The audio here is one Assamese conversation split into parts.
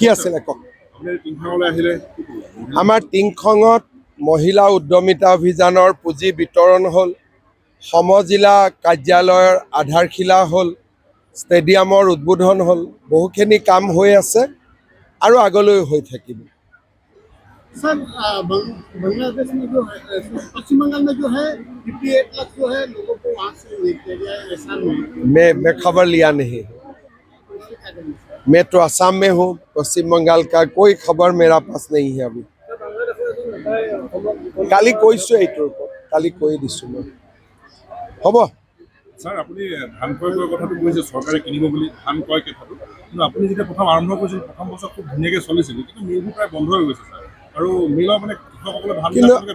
কি আছিলে কওক আমাৰ টিংখঙত মহিলা উদ্যমিতা অভিযানৰ পুঁজি বিতৰণ হ'ল সমজিলা কাৰ্যালয়ৰ আধাৰশিলা হ'ল ষ্টেডিয়ামৰ উদ্বোধন হ'ল বহুখিনি কাম হৈ আছে আৰু আগলৈ হৈ থাকিব सर बांग्लादेश में जो है पश्चिम बंगाल में जो है 58 लाख जो है लोगों को वहाँ से किया गया है ऐसा मैं खबर लिया नहीं मैं तो असम में हूँ पश्चिम बंगाल का कोई खबर मेरा पास नहीं है अभी काली কৈছো এইটোৰ ওপৰত কালি কৈ দিছো মই হ'ব স্যাৰ আপনি ধান ক্ৰয়ৰ কথাটো কৈছে চৰকাৰে কিনিব বুলি ধান ক্ৰয় কথাটো কিন্তু আপুনি যেতিয়া প্ৰথম আৰম্ভ কৰিছিল প্ৰথম বছৰ খুব ধুনীয়াকৈ চলিছিল কিন্তু মিলবোৰ প্ৰায় বন্ধ হৈ গৈছে স্যাৰ আৰু মিলৰ মানে কৃষকসকলে ধান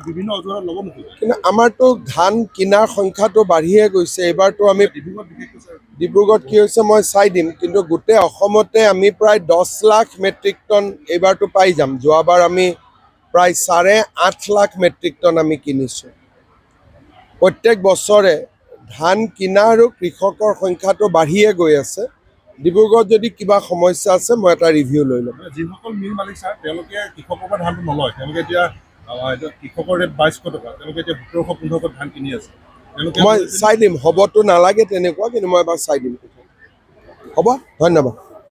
বিভিন্ন অজুহাত ল'ব নোখোজে কিন্তু আমাৰতো ধান কিনাৰ সংখ্যাটো বাঢ়িয়ে গৈছে এবাৰতো আমি ডিব্ৰুগড়ত কি হৈছে মই চাই দিম কিন্তু গোটেই অসমতে আমি প্ৰায় 10 লাখ মেট্ৰিক টন এবাৰতো পাই যাম যোৱাবাৰ আমি প্ৰায় 8.5 লাখ মেট্ৰিক টন আমি কিনিছো প্ৰত্যেক বছৰে ধান কিনা আৰু কৃষকৰ সংখ্যাটো বাঢ়িয়ে গৈ আছে। ডিব্ৰুগড়ত যদি কিবা সমস্যা আছে মই এটা ৰিভিউ লৈ ল'ম। মানে যিসকল মিল মালিক ছাৰ তেওঁলোকে কৃষকৰ পৰা ধানটো নলয়, তেওঁলোকে এতিয়া কৃষকৰ ৰেট 2200 টকা, তেওঁলোকে এতিয়া 1700-1500 ধান কিনি আছে। মই চাই দিম, হ'বতো নালাগে তেনেকুৱা, কিন্তু মই এবাৰ চাই দিম। হ'ব, ধন্যবাদ।